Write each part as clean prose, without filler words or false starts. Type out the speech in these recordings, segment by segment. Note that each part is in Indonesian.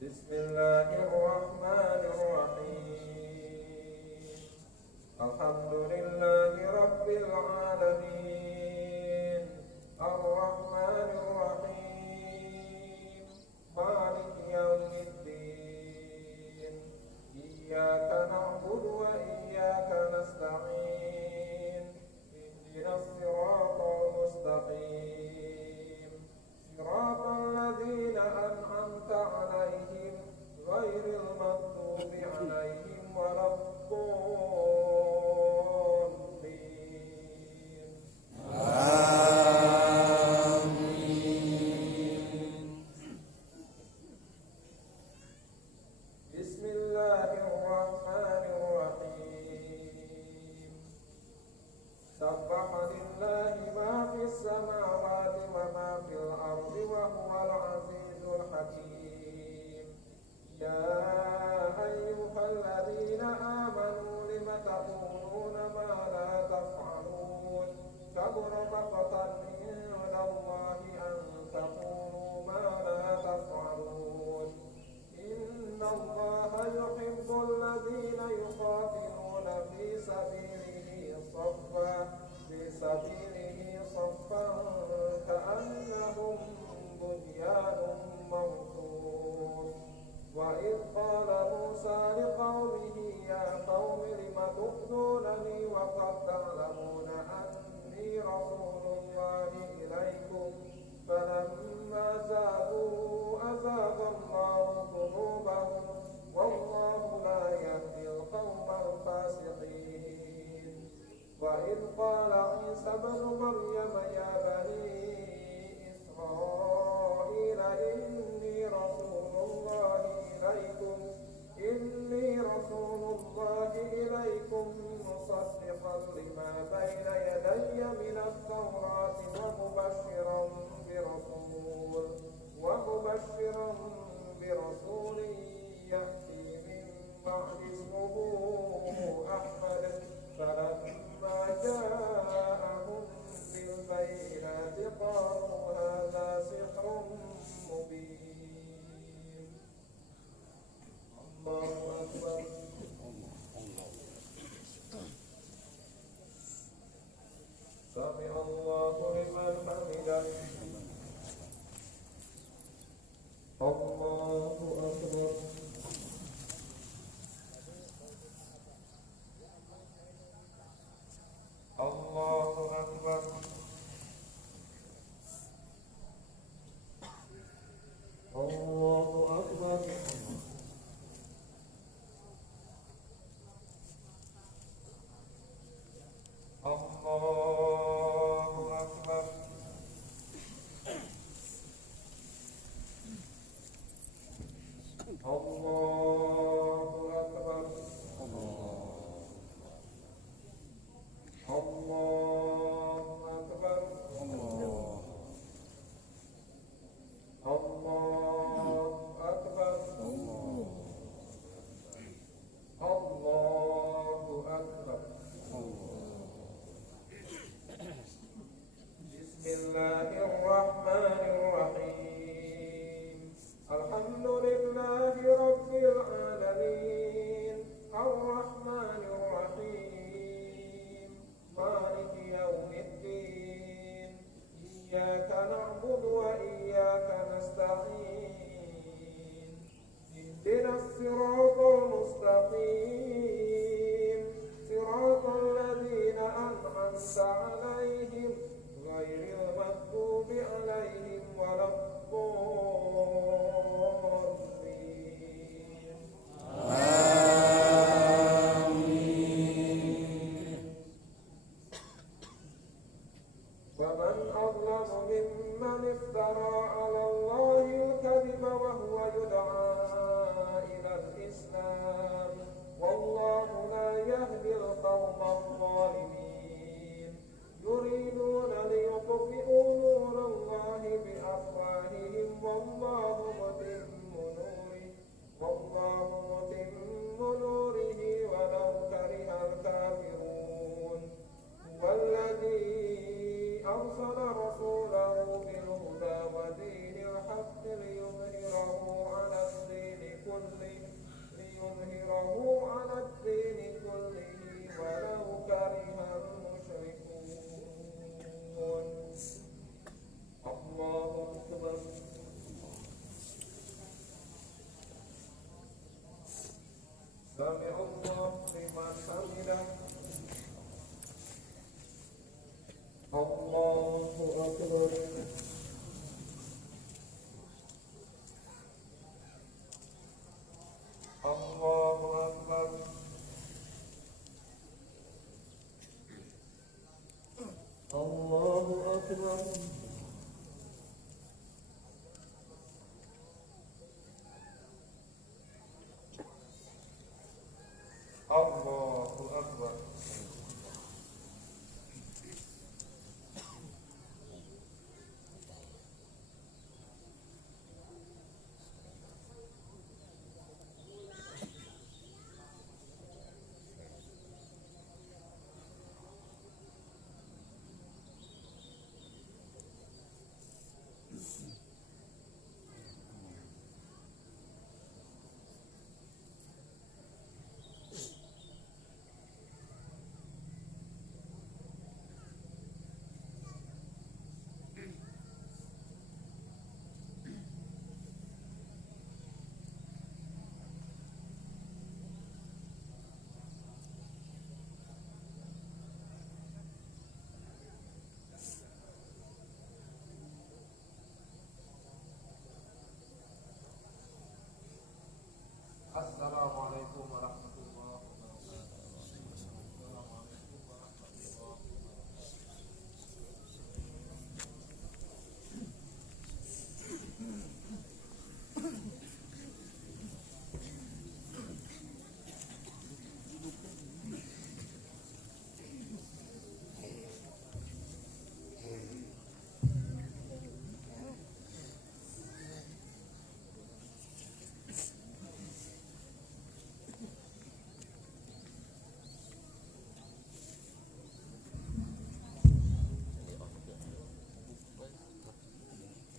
Bismillahirrahmanirrahim. Alhamdulillahi rabbil alamin. Ar-Rahmanir-Rahim. Maliki yaumiddin. Iyyaka na'budu wa iyyaka nasta'in. Ihdinas siratal mustaqim. Siratal ladzina an'amta 'alaihim ghairil maghdubi 'alaihim waladdallin. Bismillahirrahmanirrahim. Sabbaha lillahi ma fis samawati wa ma fil ardi wa huwal azizul hakim. Ya ayyuhalladzina amanu lima taquluna ma la taf'alun. Kabura maqtan indallahi an taqulu ma la taf'alun. Innallaha yuhibbul ladzina yuqatiluna fi sabilihi saffan ka'annahum bunyanun marsus. Wa idh qala Musa liqaumihi ya qaumi lima tu'dunani wa qad ta'lamuna anni rasulullahi ilaikum falamma zaghu azagha Allahu qulubahum wallahu la yahdil qaumal fasiqin. Wa idh qala Isa ibnu Maryam ya bani Israila inni rasulullahi ilaikum musaddiqan lima bayna yadayya minat tawrati wa mubashiran birasulin ya'ti min ba'di ismuhu Ahmad. Falamma ja'ahum bil bayyinati qalu hadha sihrun mubin. Allahu akbar. Sami Allahu liman hamidah. Allahu akbar. Allahu akbar. Allahu akbar. Allahu akbar. Allahu akbar. Allahu akbar. Allahu akbar. Allahu akbar. Bismillahirrahmanirrahim. Alhamdulillahi rabbil alamin. Ar-Rahmanir-Rahim. Maliki yaumiddin. Iyyaka na'budu wa iyyaka nasta'in. Ihdinas siratal mustaqim. Siratal ladzina an'amta 'alaihim ghairil maghdubi 'alaihim waladdallin. ومن أظلم ممن افترى على الله الكذب وهو يدعى إلى الإسلام والله لا يهدي القوم الظالمين. يريدون ليطفئوا نور الله بأفواههم والله متم نوره ولو كره الكافرون. هو الذي أرسل رسوله بالهدى ودين الحق ليظهره على الدين الرحيم الله أكبر. Assalamualaikum warahmatullahi wabarakatuh.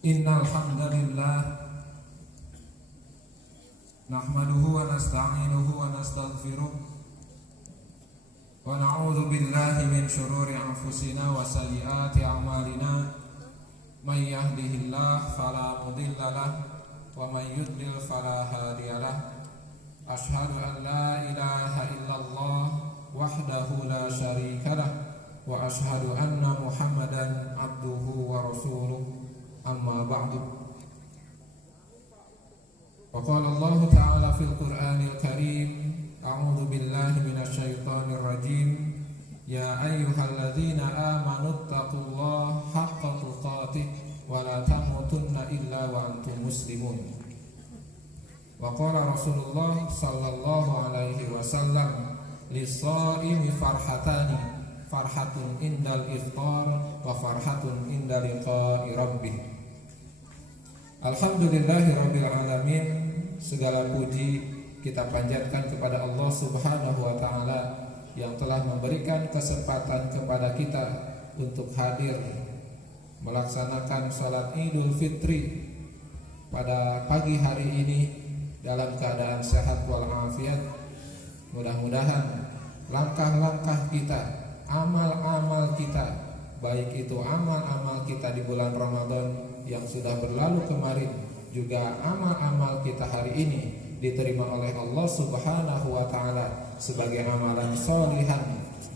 Innal hamdalillah nahmaduhu wa nasta'inuhu wa nastaghfiruh wa na'udzu billahi min shururi anfusina wa sayyiati a'malina may yahdihillahu fala mudilla lahu wa may yudlil fala hadiya lahu asyhadu an la ilaha illallah wahdahu la syarika lahu wa asyhadu anna Muhammadan abduhu wa rasuluh. Amma ba'du. Wa qala Allah ta'ala fil Qur'anil Karim, a'udzu billahi minasyaitonir rajim. Ya ayyuhalladzina amanu taqullaha haqqa tuqatih wa la tamutunna illa wa antum muslimun. Wa qala Rasulullah sallallahu alaihi wasallam, lis-shaimi farhatani, farhatun indal iftar wa farhatun inda liqa'i rabbih. Alhamdulillahirabbil alamin. Segala puji kita panjatkan kepada Allah Subhanahu wa taala yang telah memberikan kesempatan kepada kita untuk hadir melaksanakan salat Idul Fitri pada pagi hari ini dalam keadaan sehat walafiat. Mudah-mudahan langkah-langkah kita, amal-amal kita, baik itu amal-amal kita di bulan Ramadan yang sudah berlalu kemarin, juga amal-amal kita hari ini diterima oleh Allah Subhanahu wa taala sebagai amalan sholihan,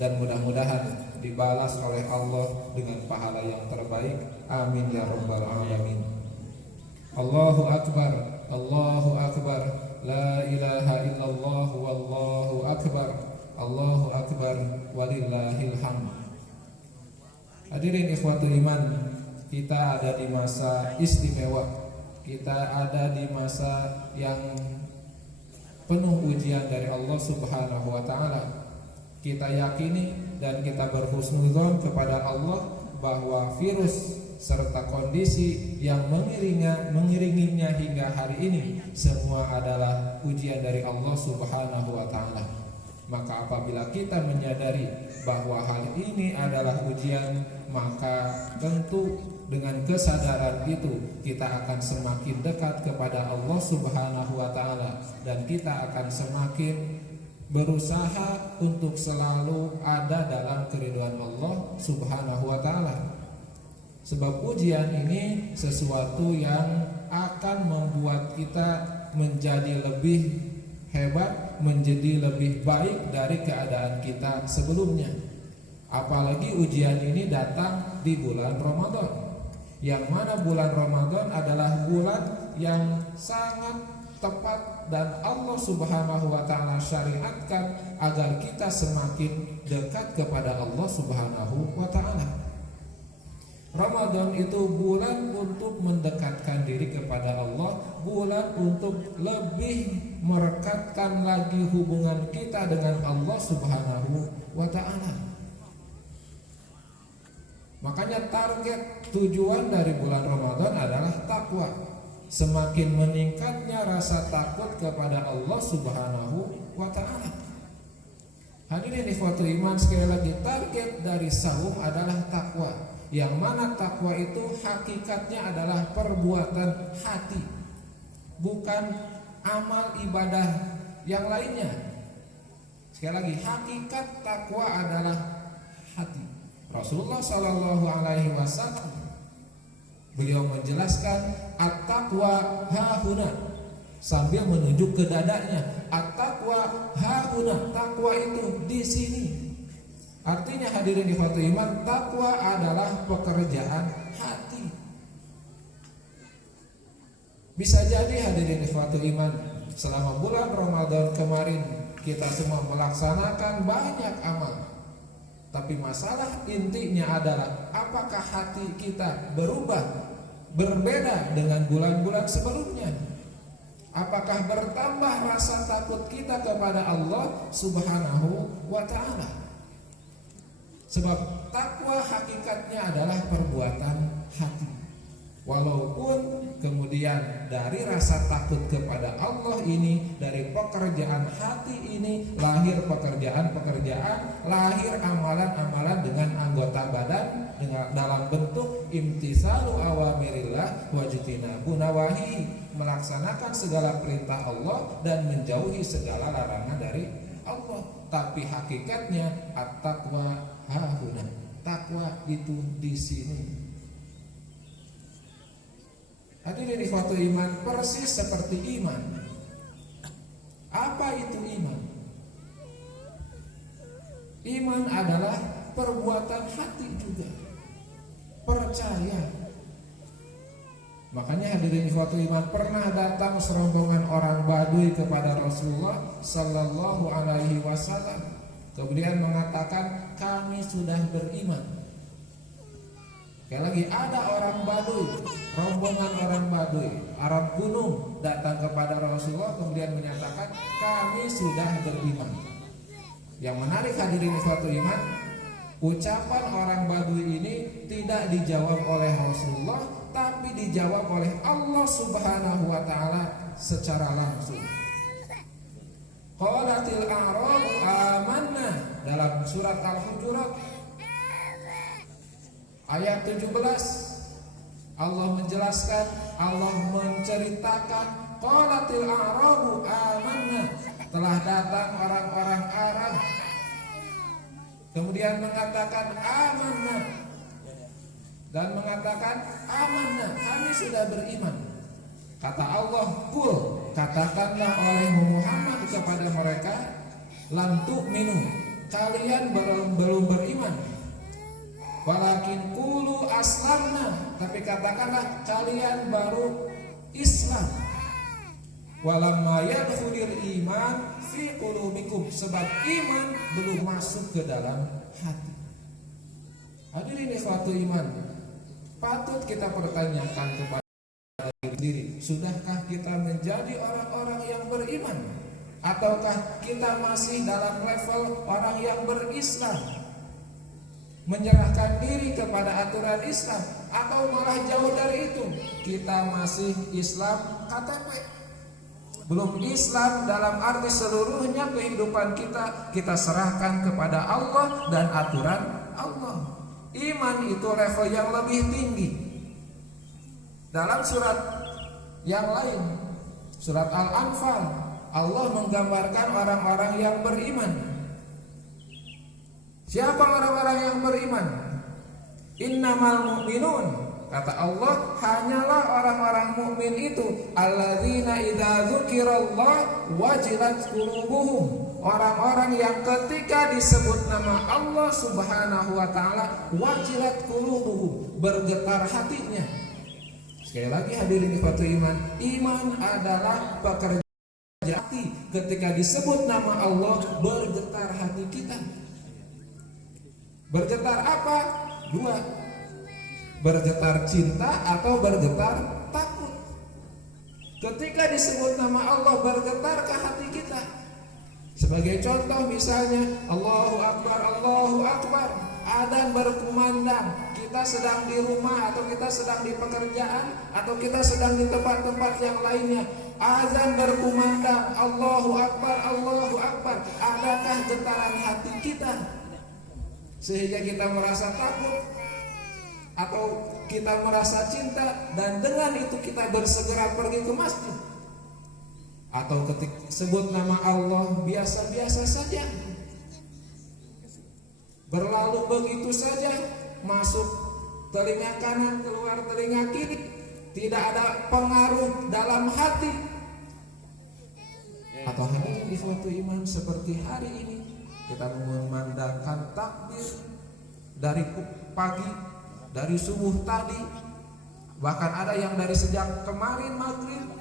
dan mudah-mudahan dibalas oleh Allah dengan pahala yang terbaik. Amin ya rabbal alamin. Allahu akbar, Allahu akbar, la ilaha illallah wallahu akbar, Allahu akbar walillahil hamd. Hadirin ikhwatul iman, kita ada di masa istimewa. Kita ada di masa yang penuh ujian dari Allah Subhanahu wa taala. Kita yakini dan kita berhusnudzon kepada Allah bahwa virus serta kondisi yang mengiringinya hingga hari ini semua adalah ujian dari Allah Subhanahu wa taala. Maka apabila kita menyadari bahwa hal ini adalah ujian, maka tentu dengan kesadaran itu kita akan semakin dekat kepada Allah Subhanahu wa taala, dan kita akan semakin berusaha untuk selalu ada dalam keridhaan Allah Subhanahu wa taala. Sebab ujian ini sesuatu yang akan membuat kita menjadi lebih hebat, menjadi lebih baik dari keadaan kita sebelumnya. Apalagi ujian ini datang di bulan Ramadan, yang mana bulan Ramadan adalah bulan yang sangat tepat dan Allah Subhanahu wa taala syariatkan agar kita semakin dekat kepada Allah Subhanahu wa taala. Ramadan itu bulan untuk mendekatkan diri kepada Allah, bulan untuk lebih merekatkan lagi hubungan kita dengan Allah Subhanahu wa ta'ala. Makanya target tujuan dari bulan Ramadan adalah takwa. Semakin meningkatnya rasa takut kepada Allah Subhanahu wa ta'ala. Hadirin ikhwatul iman, sekali lagi, target dari saum adalah takwa. Yang mana takwa itu hakikatnya adalah perbuatan hati, bukan amal ibadah yang lainnya. Sekali lagi, hakikat takwa adalah hati. Rasulullah Shallallahu Alaihi Wasallam beliau menjelaskan at-taqwa hahuna sambil menunjuk ke dadanya. At-taqwa hahuna, takwa itu di sini. Artinya hadirin ikhwatul iman, takwa adalah pekerjaan hati. Bisa jadi hadirin ikhwatul iman, selama bulan Ramadan kemarin kita semua melaksanakan banyak amal, tapi masalah intinya adalah apakah hati kita berubah, berbeda dengan bulan-bulan sebelumnya? Apakah bertambah rasa takut kita kepada Allah Subhanahu wa ta'ala? Sebab takwa hakikatnya adalah perbuatan hati. Walaupun kemudian dari rasa takut kepada Allah ini, dari pekerjaan hati ini, lahir pekerjaan-pekerjaan, lahir amalan-amalan dengan anggota badan dengan dalam bentuk imtisalu awamirillah wajtinabu nawahi, melaksanakan segala perintah Allah dan menjauhi segala larangan dari Allah. Tapi hakikatnya at-taqwa hahuna, takwa itu di sini. Hadirin ikhwatul iman, persis seperti iman. Apa itu iman? Iman adalah perbuatan hati juga, percaya. Makanya hadirin ikhwatul iman, pernah datang serombongan orang Baduy kepada Rasulullah Sallallahu Alaihi Wasallam, kemudian mengatakan, kami sudah beriman. Sekali lagi, ada orang Baduy, rombongan orang Baduy, Arab gunung datang kepada Rasulullah, kemudian menyatakan, kami sudah beriman. Yang menarik hadirin ikhwatul iman, ucapan orang Baduy ini tidak dijawab oleh Rasulullah, tapi dijawab oleh Allah Subhanahu wa ta'ala secara langsung. Qalatil a'rabu amanna, dalam surat Al-Hujurat ayat 17 Allah menjelaskan, Allah menceritakan, qalatil a'rabu amanna, telah datang orang-orang Arab kemudian mengatakan amanna, dan mengatakan amanna, kami sudah beriman. Kata Allah, kul, katakanlah oleh Muhammad kepada mereka, lam tu'minu, kalian belum beriman, walakin qulu aslamna, tapi katakanlah kalian baru Islam. Walamma yadkhulul iman fi qulubikum, sebab iman belum masuk ke dalam hati. Hadirin ikhwatul iman, patut kita pertanyakan kepada diri, sudahkah kita menjadi orang-orang yang beriman, ataukah kita masih dalam level orang yang berislam, menyerahkan diri kepada aturan Islam, atau malah jauh dari itu, kita masih Islam KTP, belum Islam dalam arti seluruhnya kehidupan kita serahkan kepada Allah dan aturan Allah. Iman itu level yang lebih tinggi. Dalam surat yang lain, surat Al-Anfal, Allah menggambarkan orang-orang yang beriman. Siapa orang-orang yang beriman? Innamal mu'minun, kata Allah, hanyalah orang-orang mukmin itu alladzina idza dzukirallah wajilat qulubuhum, orang-orang yang ketika disebut nama Allah Subhanahu wa taala wajilat qulubuhum, bergetar hatinya. Sekali lagi hadirin ikhwatul iman, iman adalah pekerjaan hati. Ketika disebut nama Allah, bergetar hati kita. Bergetar apa? Dua. Bergetar cinta atau bergetar takut? Ketika disebut nama Allah, bergetarkah hati kita? Sebagai contoh misalnya, Allahu Akbar, Allahu Akbar, adzan berkumandang, kita sedang di rumah atau kita sedang di pekerjaan atau kita sedang di tempat-tempat yang lainnya, azan berkumandang, Allahu Akbar, Allahu Akbar, adakah getaran hati kita sehingga kita merasa takut atau kita merasa cinta dan dengan itu kita bersegera pergi ke masjid? Atau ketika sebut nama Allah biasa-biasa saja, berlalu begitu saja, masuk telinga kanan, keluar telinga kiri, tidak ada pengaruh dalam hati. Atau hadirin ikhwatu iman, seperti hari ini kita memandangkan takbir dari pagi, dari subuh tadi, bahkan ada yang dari sejak kemarin maghrib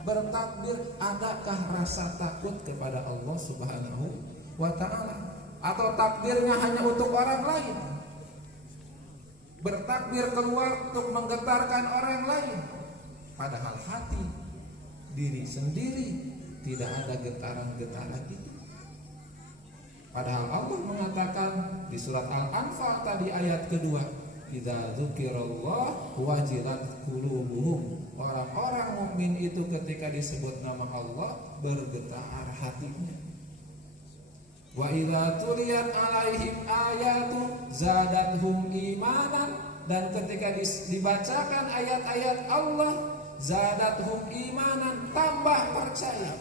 bertakbir. Adakah rasa takut kepada Allah Subhanahu wa ta'ala? Atau takbirnya hanya untuk orang lain? Bertakbir keluar untuk menggetarkan orang lain, padahal hati diri sendiri tidak ada getaran-getaran itu. Padahal Allah mengatakan di surat Al-Anfal tadi ayat kedua, idza dzukirallah wajilat qulubuhum. Orang-orang mukmin itu ketika disebut nama Allah bergetar hatinya. Wa idza tuliyat alaihim ayatu zadathum imanan, dan ketika dibacakan ayat-ayat Allah zadathum imanan, tambah percaya,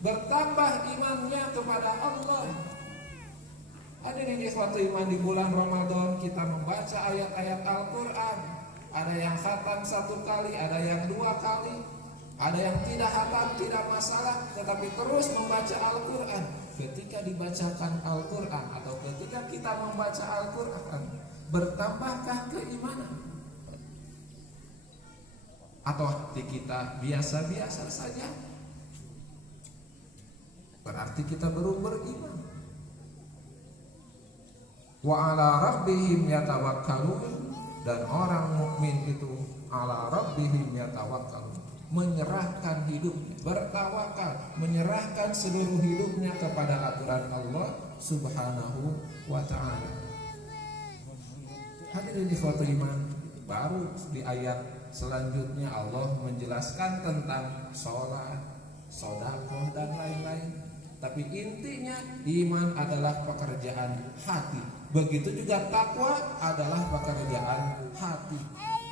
bertambah imannya kepada Allah. Hadirin ikhwatu iman, di bulan Ramadan kita membaca ayat-ayat Al-Quran. Ada yang khatam 1 kali, ada yang 2 kali, ada yang tidak khatam, tidak masalah, tetapi terus membaca Al-Quran. Ketika dibacakan Al-Quran atau ketika kita membaca Al-Quran, bertambahkah keimanan? Atau hati kita biasa-biasa saja? Berarti kita belum beriman. Wa ala rabbihim yatawakkalun, dan orang mukmin itu ala rabbihim yatawakkalun, menyerahkan hidupnya, bertawakal, menyerahkan seluruh hidupnya kepada aturan Allah Subhanahu wa ta'ala. Hadirin ikhwatu iman, baru di ayat selanjutnya Allah menjelaskan tentang sholat, sedekah dan lain-lain. Tapi intinya iman adalah pekerjaan hati. Begitu juga takwa adalah pekerjaan hati.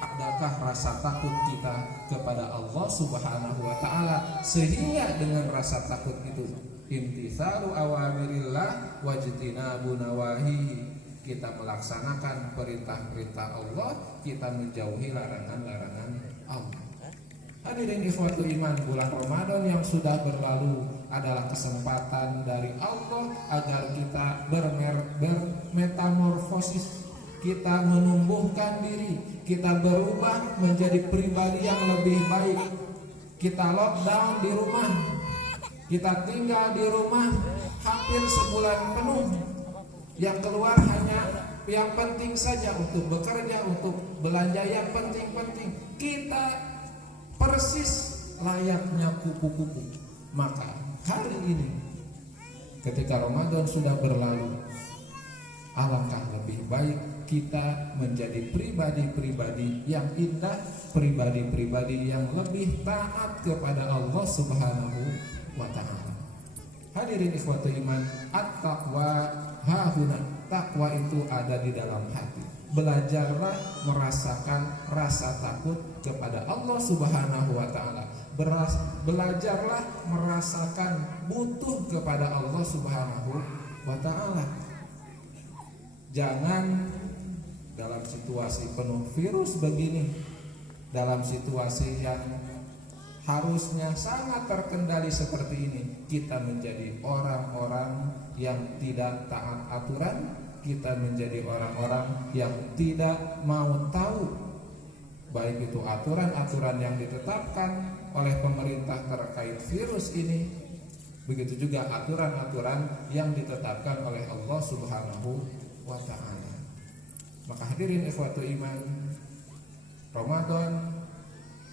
Adakah rasa takut kita kepada Allah Subhanahu wa ta'ala sehingga dengan rasa takut itu imtitsalu awamirillah wajtinabu nawahi, kita melaksanakan perintah-perintah Allah, kita menjauhi larangan-larangan Allah. Hadirin ikhwatu iman, bulan Ramadan yang sudah berlalu adalah kesempatan dari Allah agar kita bermetamorfosis, kita menumbuhkan diri, kita berubah menjadi pribadi yang lebih baik. Kita lockdown di rumah, kita tinggal di rumah hampir sebulan penuh. Yang keluar hanya yang penting saja, untuk bekerja, untuk belanja yang penting-penting. Kita persis layaknya kupu-kupu. Maka hari ini ketika Ramadan sudah berlalu, alangkah lebih baik kita menjadi pribadi-pribadi yang indah, pribadi-pribadi yang lebih taat kepada Allah Subhanahu wa ta'ala. Hadirin ikhwatu iman, at-taqwa hahuna, takwa itu ada di dalam hati. Belajarlah merasakan rasa takut kepada Allah Subhanahu wa ta'ala. Belajarlah merasakan butuh kepada Allah Subhanahu wa ta'ala. Jangan dalam situasi penuh virus begini, dalam situasi yang harusnya sangat terkendali seperti ini, kita menjadi orang-orang yang tidak taat aturan, kita menjadi orang-orang yang tidak mau tahu, baik itu aturan-aturan yang ditetapkan oleh pemerintah terkait virus ini, begitu juga aturan-aturan yang ditetapkan oleh Allah Subhanahu wa ta'ala. Maka hadirin ikhwatu iman, Ramadan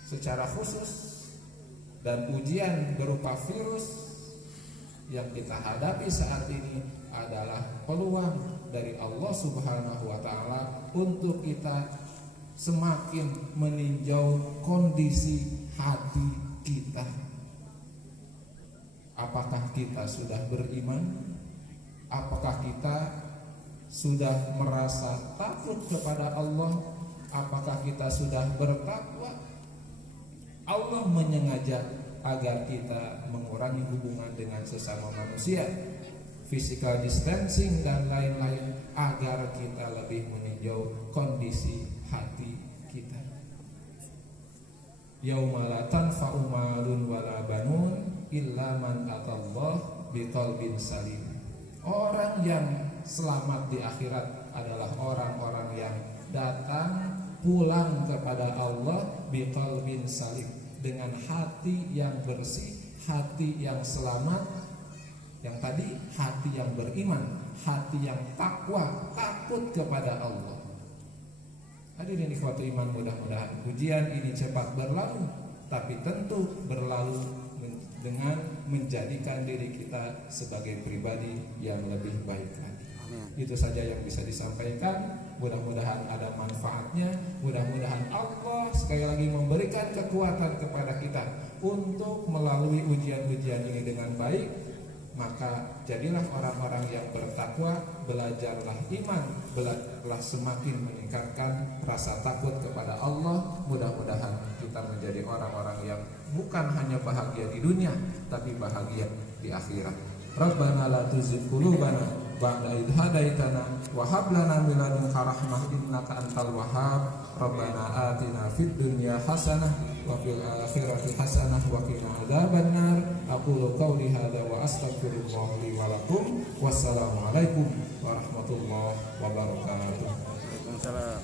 secara khusus dan ujian berupa virus yang kita hadapi saat ini adalah peluang dari Allah Subhanahu wa taala untuk kita semakin meninjau kondisi hati kita. Apakah kita sudah beriman? Apakah kita sudah merasa takut kepada Allah? Apakah kita sudah bertakwa? Allah menyengaja agar kita mengurangi hubungan dengan sesama manusia, physical distancing dan lain-lain, agar kita lebih meninjau kondisi hati kita. Yauma la tanfa'u malun wala banun illa man atallah biqalbin salim. Orang yang selamat di akhirat adalah orang-orang yang datang pulang kepada Allah biqalbin salim, dengan hati yang bersih, hati yang selamat. Yang tadi hati yang beriman, hati yang takwa, takut kepada Allah. Hadirin ikhwati iman, mudah-mudahan ujian ini cepat berlalu, tapi tentu berlalu dengan menjadikan diri kita sebagai pribadi yang lebih baik lagi. Itu saja yang bisa disampaikan. Mudah-mudahan ada manfaatnya. Mudah-mudahan Allah sekali lagi memberikan kekuatan kepada kita untuk melalui ujian-ujian ini dengan baik. Maka jadilah orang-orang yang bertakwa, belajarlah iman, belajarlah semakin meningkatkan rasa takut kepada Allah. Mudah-mudahan kita menjadi orang-orang yang bukan hanya bahagia di dunia, tapi bahagia di akhirat. Rabbana la tuzigh qulubana ba'da idh hadaitana wa hab lana min ladunka rahmah innaka antal wahhab. Rabbana atina fid dunya hasanah wa fil akhirati hasanah wa qina adzabannar. Aqulu qawli hadza wa astaghfirullah li wa lakum. Wassalamu alaikum warahmatullahi wabarakatuh. Waalaikumsalam.